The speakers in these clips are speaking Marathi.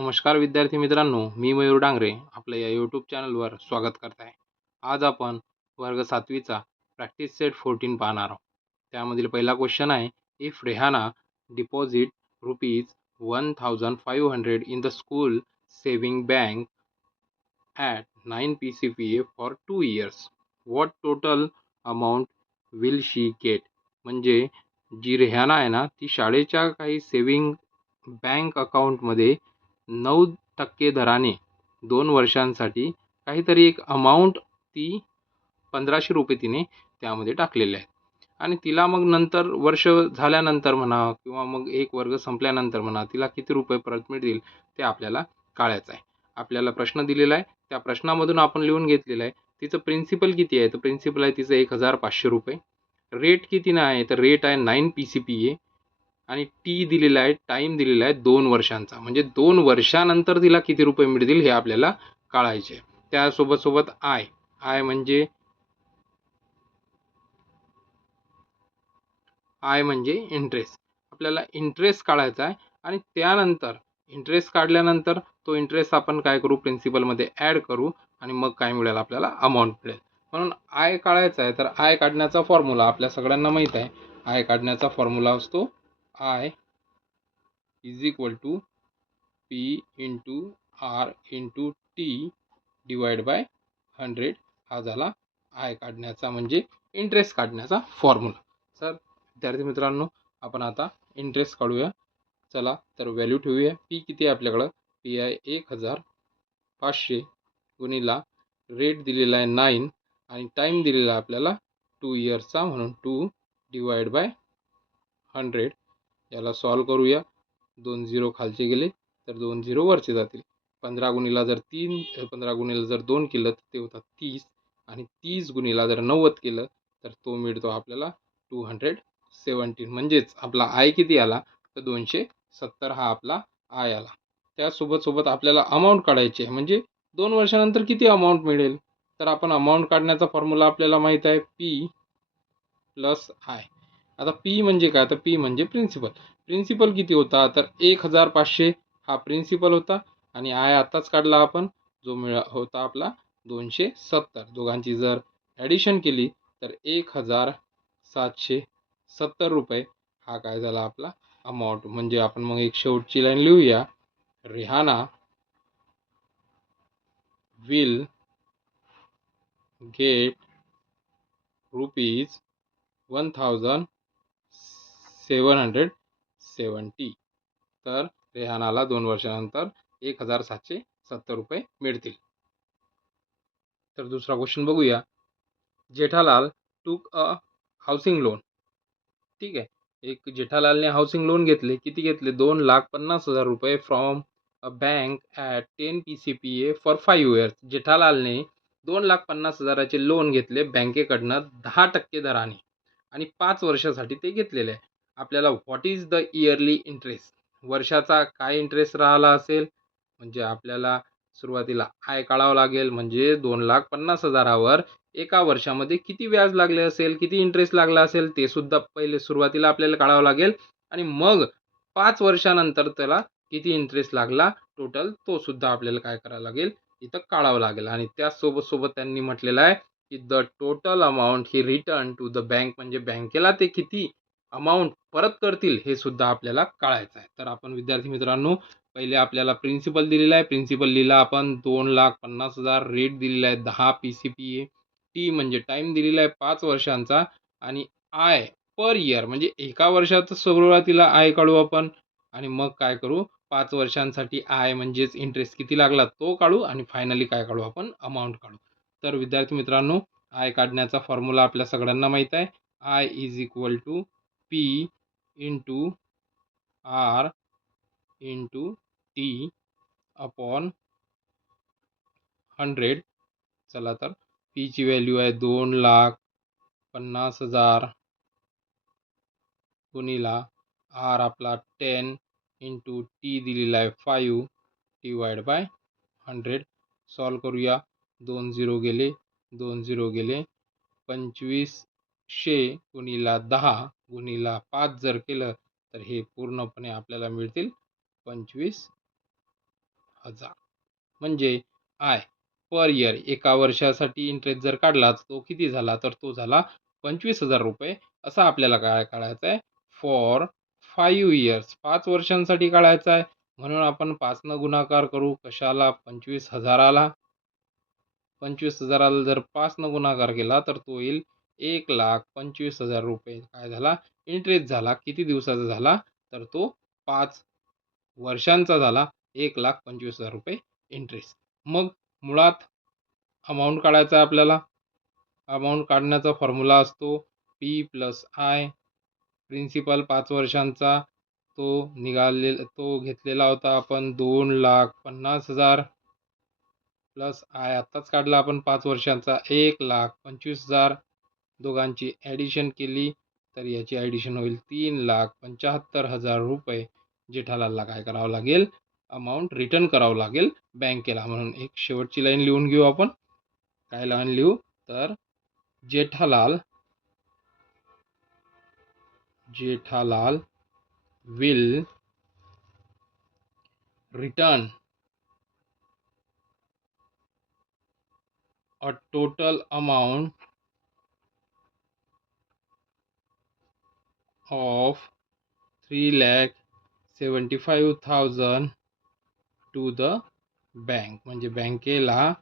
नमस्कार विद्यार्थी मित्रांनो, मी मयूर डांगरे आपल्या या यूट्यूब चॅनलवर स्वागत करत आहे. आज आपण वर्ग 7वीचा प्रॅक्टिस सेट 14 पाहणार आहोत. त्यामधील पहिला क्वेश्चन आहे, if Rehana deposit ₹1500 in the school saving bank at 9 PCPA for 2 years, what total amount will she get? म्हणजे जी रेहाना आहे ना, ती शाळेच्या काही सेव्हिंग बँक अकाउंटमध्ये 9% दराने 2 वर्षांसाठी काहीतरी एक अमाऊंट ती ₹1500 तिने त्यामध्ये टाकलेले आहेत आणि तिला मग नंतर वर्ष झाल्यानंतर म्हणा किंवा मग एक वर्ग संपल्यानंतर म्हणा तिला किती रुपये परत मिळतील ते आपल्याला काढायचं आहे. आपल्याला प्रश्न दिलेला आहे, त्या प्रश्नामधून आपण लिहून घेतलेलं आहे. तिचं प्रिन्सिपल किती आहे? तर प्रिन्सिपल आहे तिचं ₹1500. रेट किती आहे? तर रेट आहे 9 PCPA आणि टी दिलेला आहे, टाईम दिलेला आहे 2 वर्षांचा. म्हणजे 2 वर्षानंतर तिला किती रुपये मिळतील हे आपल्याला काढायचे आहे. त्यासोबत आय म्हणजे इंटरेस्ट. आपल्याला इंटरेस्ट काढायचा आहे आणि त्यानंतर इंटरेस्ट काढल्यानंतर तो इंटरेस्ट आपण काय करू, प्रिन्सिपलमध्ये ॲड करू आणि मग काय मिळेल आपल्याला, अमाऊंट मिळेल. म्हणून आय काढायचा आहे. तर आय काढण्याचा फॉर्म्युला आपल्या सगळ्यांना माहीत आहे. आय काढण्याचा फॉर्म्युला असतो I is equal to P into R into T divide by 100. हा झाला आय काढण्याचा म्हणजे इंटरेस्ट काढण्याचा फॉर्म्युला. सर विद्यार्थी मित्रांनो, आपण आता इंटरेस्ट काढूया. चला तर व्हॅल्यू ठेवूया. पी किती आहे आपल्याकडं? पी आहे 1500 गुणिला रेट दिलेला आहे 9 आणि टाईम दिलेला आहे आपल्याला 2 इयर्सचा, म्हणून 2 डिवाइड बाय 100. याला सॉल्व करूया. 2 0 खालचे गेले तर 2 0 वरचे जातील. 15 गुणिला जर 2 केलं तर ते होतात 30 आणि 30 गुणिला जर 90 केलं तर तो मिळतो आपल्याला 217. म्हणजेच आपला आय किती आला? तर 270 हा आपला आय आला. त्यासोबत आपल्याला अमाऊंट काढायची आहे. म्हणजे 2 वर्षानंतर किती अमाऊंट मिळेल? तर आपण अमाऊंट काढण्याचा फॉर्म्युला आपल्याला माहीत आहे, पी प्लस आय. आता पी म्हणजे काय? तर पी म्हणजे प्रिन्सिपल. प्रिन्सिपल किती होता? तर 1500 हा प्रिन्सिपल होता आणि आय आत्ताच काढला आपण, जो होता आपला 270. दोघांची जर ॲडिशन केली तर 1770 रुपये हा काय झाला आपला अमाऊंट. म्हणजे आपण मग एक शेवटची लाईन लिहूया, रेहाना विल गेट ₹1770. तर रेहानाला 2 वर्षानंतर 1770 रुपये मिळतील. तर दुसरा क्वेश्चन बघूया. जेठालाल टूक अ हाऊसिंग लोन. ठीक आहे, एक जेठालालने हाऊसिंग लोन घेतले. किती घेतले? 2,50,000 रुपये from a bank at 10 PCPA for 5 years. जेठालालने 2,50,000चे लोन घेतले बँकेकडनं 10% दराने आणि 5 वर्षासाठी ते घेतलेले आहे. आपल्याला what is the yearly interest, वर्षाचा काय इंटरेस्ट राहिला असेल? म्हणजे आपल्याला सुरुवातीला आय काढावं लागेल. म्हणजे 2,50,000वर एका वर्षामध्ये किती व्याज लागले असेल, किती इंटरेस्ट लागला असेल ते सुद्धा पहिले सुरुवातीला आपल्याला काढावं लागेल आणि मग 5 वर्षानंतर त्याला किती इंटरेस्ट लागला टोटल, तो सुद्धा आपल्याला काय करावं लागेल, इथं काढावं लागेल. आणि त्यासोबत त्यांनी म्हटलेलं आहे की द टोटल अमाऊंट ही रिटर्न टू द बँक, म्हणजे बँकेला ते किती अमाऊंट परत करतील हे सुद्धा आपल्याला काढायचं आहे. तर आपण विद्यार्थी मित्रांनो, पहिले आपल्याला प्रिन्सिपल दिलेला आहे. प्रिन्सिपल लिहिला आपण 2,50,000. रेट दिलेला आहे 10 PCPA. टी म्हणजे टाईम दिलेला आहे 5 वर्षांचा आणि आय पर इयर म्हणजे एका वर्षात सुरुवातीला आय काढू आपण आणि मग काय करू, 5 वर्षांसाठी आय म्हणजेच इंटरेस्ट किती लागला तो काढू आणि फायनली काय काढू आपण, अमाऊंट काढू. तर विद्यार्थी मित्रांनो, आय काढण्याचा फॉर्म्युला आपल्या सगळ्यांना माहीत आहे. I is equal to P into R into T upon 100. चला तर पीची व्हॅल्यू आहे 2,50,000 गुणिला आर आपला 10 इंटू टी दिलेला आहे 5 डिवाइड बाय 100. सॉल्व करूया. 2 0 गेले, 2 0 गेले. 2500 गुणिला 10 गुणिला 5 जर केलं तर हे पूर्णपणे आपल्याला मिळतील 25 25,000 म्हणजे आय पर इयर एका वर्षासाठी इंटरेस्ट जर काढला तर तो किती झाला, तर तो झाला 25,000 रुपये. असा आपल्याला काय काढायचा आहे, फॉर 5 इयर्स 5 वर्षांसाठी काढायचा आहे. म्हणून आपण 5 न गुणाकार करू. कशाला, 25,000ला. 25,000ला जर 5 न गुणाकार केला तर तो येईल 1,25,000 रुपये. काय झाला, इंटरेस्ट झाला. किती दिवसाचा झाला, तर तो 5 वर्षांचा झाला. 1,25,000 रुपये इंटरेस्ट. मग मुळात अमाऊंट काढायचा आहे आपल्याला. अमाऊंट काढण्याचा फॉर्म्युला असतो पी प्लस आय. प्रिन्सिपल 5 वर्षांचा तो घेतलेला होता आपण 2,50,000 प्लस आय आत्ताच काढला आपण 5 वर्षांचा 1,25,000. दोघांची ॲडिशन केली तर याची ॲडिशन होईल 3,75,000 रुपये. जेठालालला काय करावं लागेल, अमाऊंट रिटर्न करावं लागेल बँकेला. म्हणून एक शेवटची लाईन लिहून घेऊ आपण. काय लाईन लिहू, तर Jethalal will return a total amount of 3,75,000 to the bank. म्हणजे बँकेला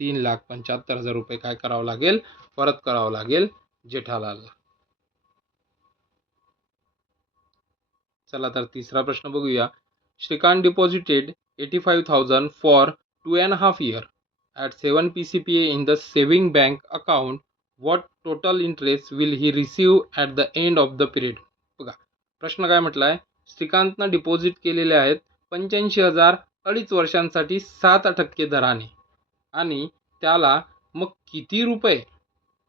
3,75,000 रुपये काय करावं लागेल, परत करावं लागेल जेठालालला. चला तर तिसरा प्रश्न बघूया. Shrikant deposited 85,000 for 2.5 years at 7 PCPA in the saving bank account. What total interest will he receive at the end of the period? बघा प्रश्न काय म्हटलाय, श्रीकांतनं डिपॉझिट केलेले आहेत 85,000 2.5 वर्षांसाठी 7% दराने, आणि त्याला मग किती रुपये,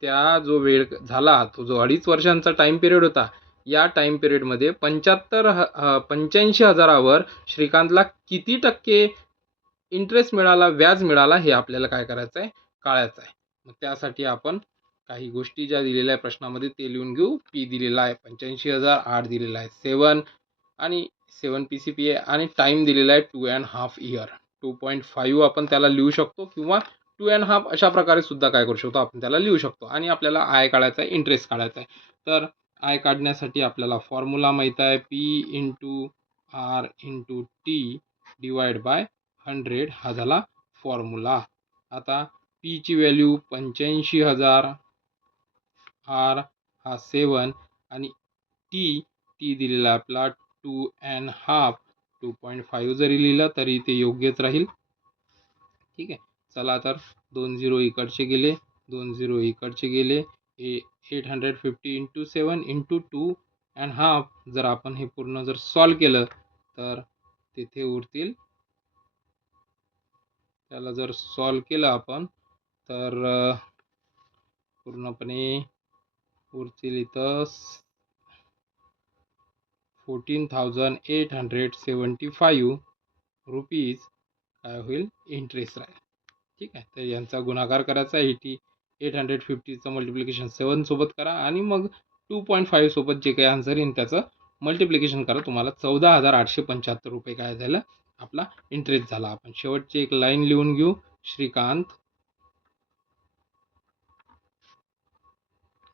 त्या जो वेळ झाला तो जो 2.5 वर्षांचा टाइम पिरियड होता, या टाइम पिरियडमध्ये 85,000वर श्रीकांतला किती टक्के इंटरेस्ट मिळाला, व्याज मिळाला, हे आपल्याला काय करायचं आहे, काढायचं आहे. मग त्यासाठी आपण काही गोष्टी ज्या दिलेल्या आहे प्रश्नामध्ये ते लिहून घेऊ. पी दिलेला आहे 85,000, आर दिलेला आहे 7 आणि 7 PCPA, आणि टाइम दिलेला आहे 2.5 year. 2.5 आपण त्याला लिहू शकतो किंवा 2.5 अशा प्रकारे सुद्धा काय करू शकतो, आपण त्याला लिहू शकतो. आणि आपल्याला आय काढायचा आहे, इंटरेस्ट काढायचा आहे. तर आय काढण्यासाठी आपल्याला फॉर्म्युला माहीत आहे, P into R into T divide by 100 हा झाला फॉर्म्युला. आता पीची व्हॅल्यू 85,000, आर हा 7 आणि टी दिलेला आपला 2.5. 2.5 जरी लिहिलं तरी ते योग्यच राहील. ठीक आहे. चला तर 2 0 इकडचे गेले, 2 0 इकडचे गेले. 850 इंटू 7 इंटू 2.5. जर आपण हे पूर्ण जर सॉल्व केलं तर तिथे उरतील, त्याला जर सॉल्व केलं आपण तर पूर्णपणे उरतील इथं 14,875 रुपीज काय होईल, इंटरेस्ट राहील. ठीक आहे. तर यांचा गुणाकार करायचा आहे. 850चं मल्टिप्लिकेशन 7 सोबत करा आणि मग 2.5 सोबत जे काही आन्सर येईल त्याचं मल्टिप्लिकेशन करा. तुम्हाला 14,875 रुपये काय झालं, आपला इंटरेस्ट झाला. आपण शेवटची एक लाईन लिहून घेऊ. Shrikant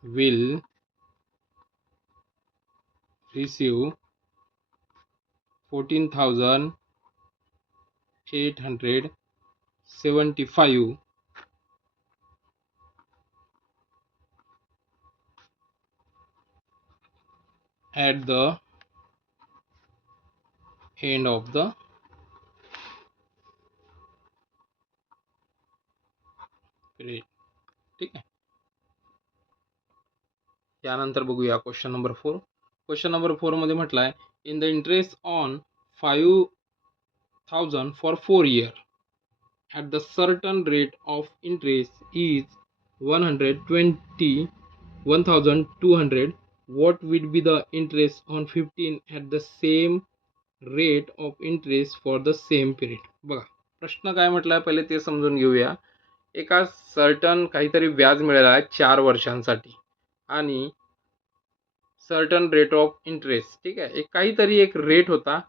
will receive 14,875 at the end of the period. ठीक आहे. यानंतर बघूया क्वेश्चन नंबर 4. क्वेश्चन नंबर 4 मध्ये म्हटलाय, in the interest on 5,000 for 4 years at the certain rate of interest is 1,200. What will be the interest on 15 at the same rate of interest for the same period? बघा प्रश्न काय म्हटलाय पहिले ते समजून घेऊया. एका सर्टन काहीतरी व्याज मिळालं आहे 4 वर्षांसाठी आणि सर्टन रेट ऑफ इंटरेस्ट. ठीक आहे. एक काहीतरी एक रेट होता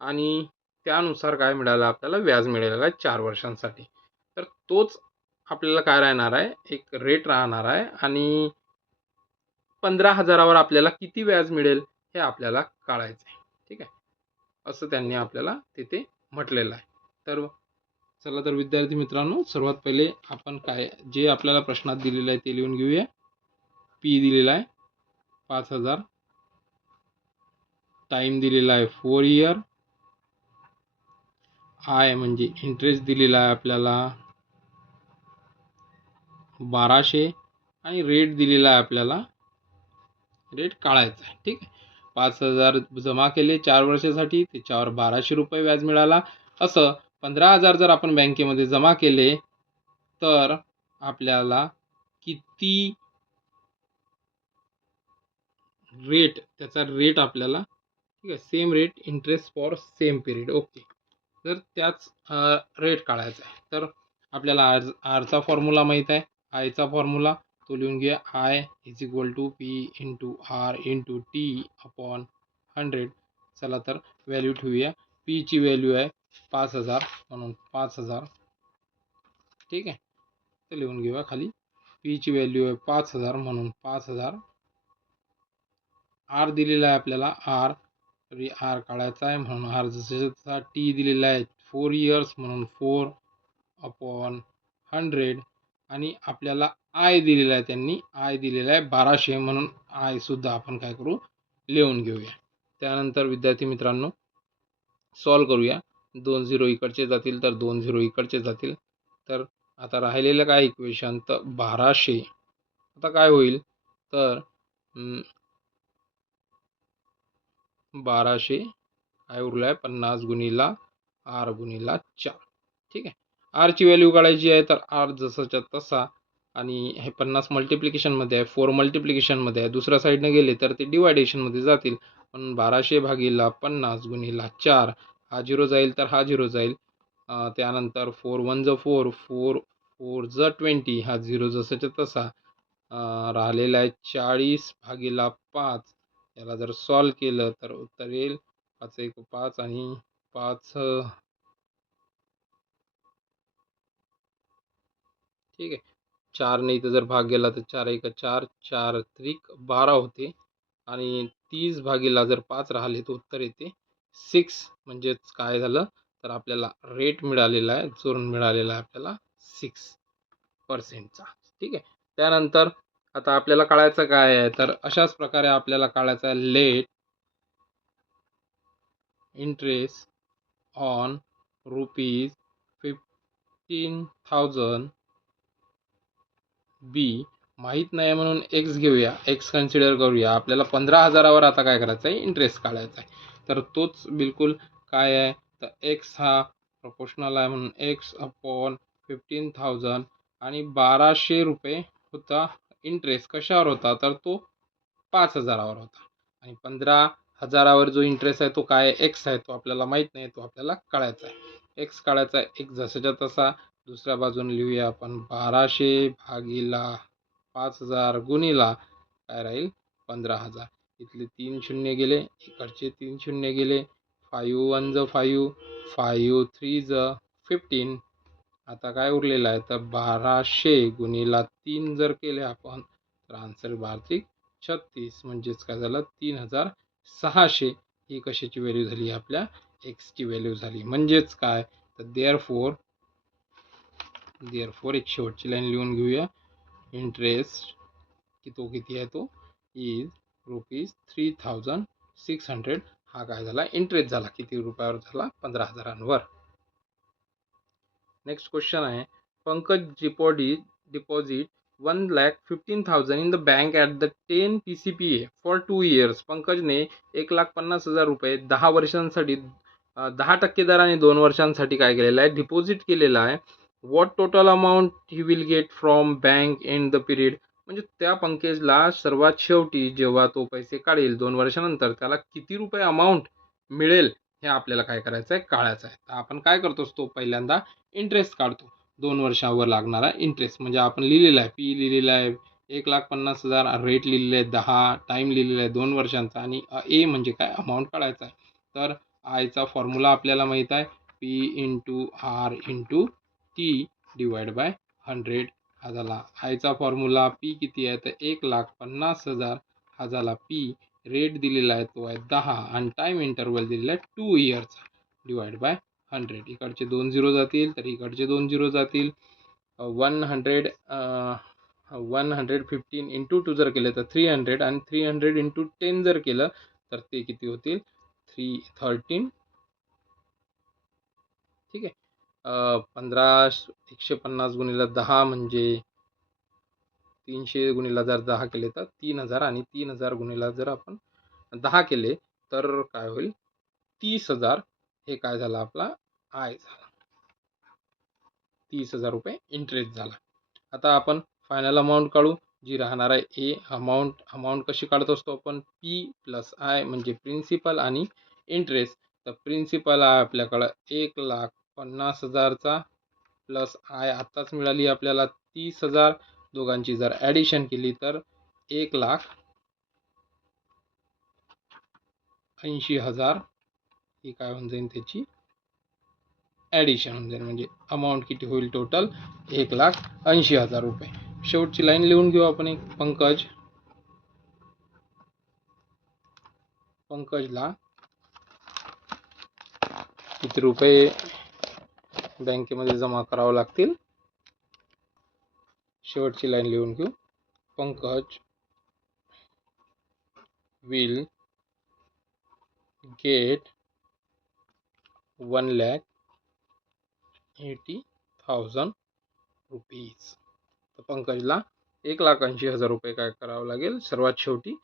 आणि त्यानुसार काय मिळालं आपल्याला, व्याज मिळालेलं आहे 4 वर्षांसाठी. तर तोच आपल्याला काय राहणार आहे, एक रेट राहणार आहे आणि 15,000वर आपल्याला किती व्याज मिळेल हे आपल्याला काढायचं आहे. ठीक आहे, असं त्यांनी आपल्याला तिथे म्हटलेलं आहे. तर चला तर विद्यार्थी मित्रांनो, सर्वात पहिले आपण काय जे आपल्याला प्रश्नात दिलेलं आहे ते लिहून घेऊया. पी दिलेला आहे 5,000, टाइम दिलेला आहे 4 इयर, आय म्हणजे इंटरेस्ट दिलेला आहे आपल्याला 1200 आणि रेट दिलेला आहे आपल्याला, रेट काढायचा आहे. ठीक आहे, 5,000 जमा केले 4 वर्षासाठी, त्याच्यावर 1200 रुपये व्याज मिळाला. असं 15,000 जर आपण बँकेमध्ये जमा केले तर आपल्याला किती रेट, त्याचा रेट आपल्याला, ठीक आहे, same rate interest for same period. Okay, तर त्याच रेट काढायचा आहे. तर आपल्याला आरचा फॉर्म्युला माहीत आहे, आयचा फॉर्म्युला तो लिहून घ्या. I is equal to P into R into T upon 100. चला तर व्हॅल्यू ठेवूया. पीची व्हॅल्यू आहे 5,000 म्हणून 5,000. ठीक आहे, तर लिहून घेऊया खाली. पीची व्हॅल्यू आहे 5,000 म्हणून 5,000. आर दिलेला आहे आपल्याला, आर आर काढायचा आहे म्हणून आर जसा टी दिलेला आहे 4 इयर्स म्हणून 4 अपॉन 100. आणि आपल्याला आय दिलेला आहे, त्यांनी आय दिलेला आहे 1200 म्हणून आय सुद्धा आपण काय करू, लिहून घेऊया. त्यानंतर विद्यार्थी मित्रांनो सॉल्व करूया. 2 झिरो इकडचे जातील तर 2 झिरो इकडचे जातील. तर आता राहिलेलं काय इक्वेशन, तर 1200 आता काय होईल, तर 1200 काय उरलं आहे 50 गुणिला आर गुणिला 4. ठीक आहे, आरची व्हॅल्यू काढायची आहे, तर आर जसाच्या तसा, आणि हे 50 मल्टिप्लिकेशनमध्ये आहे, 4 मल्टिप्लिकेशनमध्ये आहे, दुसऱ्या साईडने गेले तर ते डिवायडेशनमध्ये जातील. पण 1200 भागीला 50 गुणिला 4, हा झिरो जाईल तर हा झिरो जाईल. त्यानंतर 4 1 ज 4, 4 4 ज 20, हा झिरो जसाच्या तसा राहिलेला आहे. 40 भागीला 5, याला जर सॉल्व केलं तर उत्तर येईल 5 1 5 आणि 5 ठीक आहे, 4 ने इथं जर भाग गेला तर 4 1 4, 4 त्रिक 12 होते आणि 30 भागीला जर 5 राहिले तर उत्तर येते 6. म्हणजेच काय झालं, तर आपल्याला रेट मिळालेला आहे, जो मिळालेला आहे आपल्याला 6%चा. ठीक आहे, त्यानंतर आता आपल्याला काढायचं काय आहे, तर अशाच प्रकारे आपल्याला काढायचं आहे लेट इंटरेस्ट ऑन ₹15,000 बी. माहीत नाही म्हणून एक्स घेऊया, एक्स कन्सिडर करूया. आपल्याला 15,000वर आता काय करायचं आहे, इंटरेस्ट काढायचा आहे. तर तोच बिलकुल काय आहे, तर एक्स हा प्रोपोर्शनल आहे म्हणून एक्स अपॉन 15,000 आणि 1200 रुपये होता इंटरेस्ट. कशावर होता, तर तो 5,000वर होता. आणि 15,000वर जो इंटरेस्ट आहे तो काय आहे, एक्स आहे, तो आपल्याला माहीत नाही, तो आपल्याला काढायचा आहे. एक्स काढायचा आहे, एक्स जसाच्या तसा दुसऱ्या बाजूने लिहूया आपण 1200 भागीला 5,000 गुणिला काय राहील 15,000. इथले 3 शून्य गेले, इकडचे 3 शून्य गेले, 5 1 ज 5, 5 3 ज 15. आता काय उरलेलं आहे, तर 1200 गुणिला 3 जर केले आपण तर आन्सर 12×36 म्हणजेच काय झालं 3,600. ही कशाची व्हॅल्यू झाली, आपल्या एक्सची व्हॅल्यू झाली. म्हणजेच काय, तर देअरफोर एक शेवटची लाईन लिहून घेऊया. इंटरेस्ट की तो किती आहे, तो इज ₹3,600. हा काय झाला, इंटरेस्ट झाला. किती रुपयावर झाला, 15,000वर. नेक्स्ट क्वेश्चन आहे, Pankaj deposit 1,15,000 in the bank at the 10 PCPA for 2 years. पंकजने 1,50,000 रुपये 10 वर्षांसाठी 10% दराने 2 वर्षांसाठी काय केलेलं आहे, डिपॉझिट केलेलं आहे. What total amount he will get from bank in the period. म्हणजे त्या पंकजला सर्वात शेवटी जेव्हा तो पैसे काढेल 2 वर्षानंतर, त्याला किती रुपये अमाऊंट मिळेल हे आपल्याला काय करायचं आहे, काढायचं आहे. तर आपण काय करतो, तो पहिल्यांदा इंटरेस्ट काढतो. 2 वर्षावर लागणारा इंटरेस्ट, म्हणजे आपण लिहिलेला आहे, पी लिहिलेला आहे 1,50,000, रेट लिहिलेला आहे 10, टाईम लिहिलेला आहे 2 वर्षांचा, आणि ए म्हणजे काय, अमाऊंट काढायचा आहे. तर आयचा फॉर्म्युला आपल्याला माहीत आहे, P into R into T divide by 100 हा झाला आयचा फॉर्म्युला. पी किती आहे तर 1,50,000 हा झाला पी. रेट दिलेला आहे तो आहे 10 आणि टाईम इंटरवल दिलेला आहे 2 इयरचा डिवाइड बाय 100. इकडचे 2 झिरो जातील तर इकडचे 2 झिरो जातील. 115 इंटू 2 जर केलं तर 300 आणि 300 इंटू 10 जर केलं तर ते किती होतील 13. ठीक आहे. 150 गुणिले 10 म्हणजे 300 गुणिले जर 10 केले तर 3000 आणि 3000 गुणिले जर आपण 10 केले तर काय होईल 30,000. हे काय झालं आपला आय झाला. 30,000 रुपये इंटरेस्ट झाला. आता आपण फायनल अमाऊंट काढू जी राहणार आहे ए. अमाऊंट कशी काढत असतो आपण, पी प्लस आय म्हणजे प्रिन्सिपल आणि इंटरेस्ट. तर प्रिन्सिपल आहे आपल्याकडं 1,50,000चा प्लस आय आत्ताच मिळाली आपल्याला 30,000. दोघांची जर ॲडिशन केली तर 1,80,000 ही काय होऊन जाईल त्याची ॲडिशन होऊन जाईल. म्हणजे अमाऊंट किती होईल टोटल 1,80,000 रुपये. शेवटची लाईन लिहून घेऊ आपण एक. पंकजला किती रुपये बँकेमध्ये जमा करावे लागतील. शेवटची लाईन लिहून घेऊ. Pankaj will get 1,80,000 rupees. तर पंकजला 1,80,000 रुपये काय करावं लागेल सर्वात शेवटी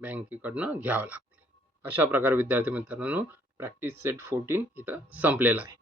बँकेकडनं घ्यावं लागतील. अशा प्रकारे विद्यार्थी मित्रांनो प्रॅक्टिस सेट 14 इथं संपलेला आहे.